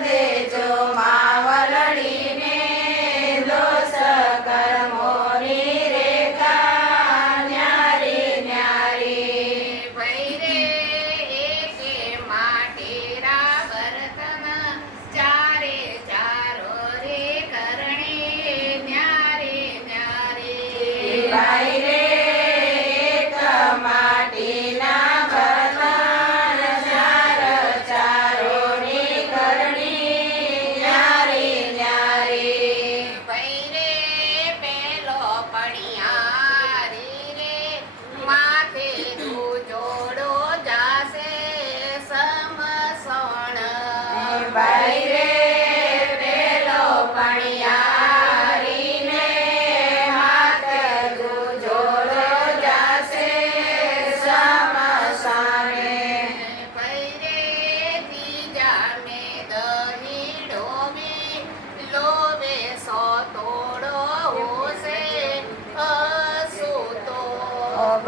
દેજો માં વલડીને દોષ કર્મોની રેખા ન્યારી ન્યારી ભૈરે એકે માટેરા વર્તન ચારે ચારો રે કરણે ન્યારે ન્યારે ભાઈ રે એક பண்ணியா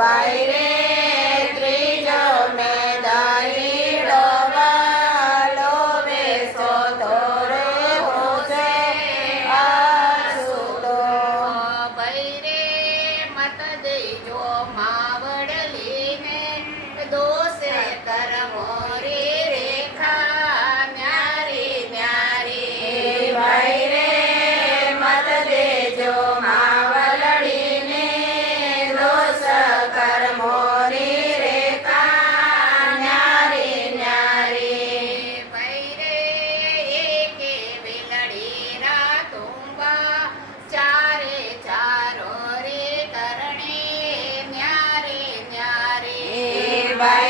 ભાઈ Bye.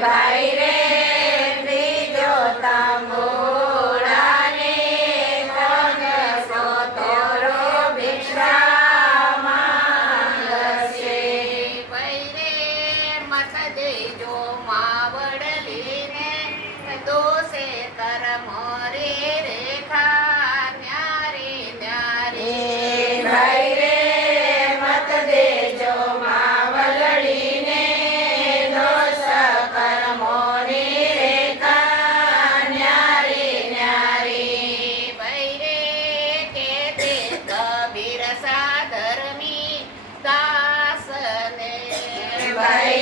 拜。வரை